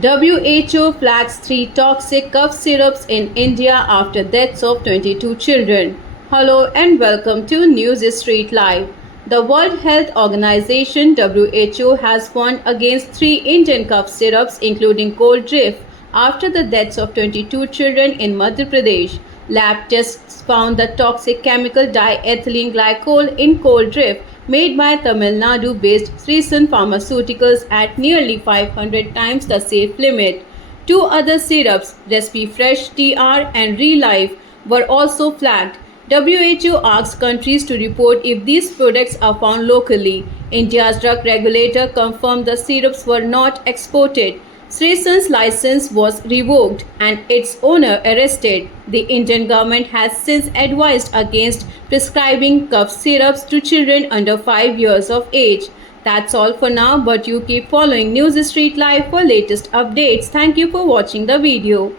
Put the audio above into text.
WHO flags 3 toxic cough syrups in India after deaths of 22 children. Hello and welcome to News Street Live. The World Health Organization (WHO) has warned against 3 Indian cough syrups, including Cold Drift, after the deaths of 22 children in Madhya Pradesh. Lab tests found the toxic chemical diethylene glycol in Cold Drift, made by Tamil Nadu-based Srisan Pharmaceuticals at nearly 500 times the safe limit. Two other syrups, Respifresh TR and Relife, were also flagged. WHO asked countries to report if these products are found locally. India's drug regulator confirmed the syrups were not exported. Srisan's license was revoked and its owner arrested. The Indian government has since advised against prescribing cough syrups to children under 5 years of age. That's all for now, but you keep following News Street Live for latest updates. Thank you for watching the video.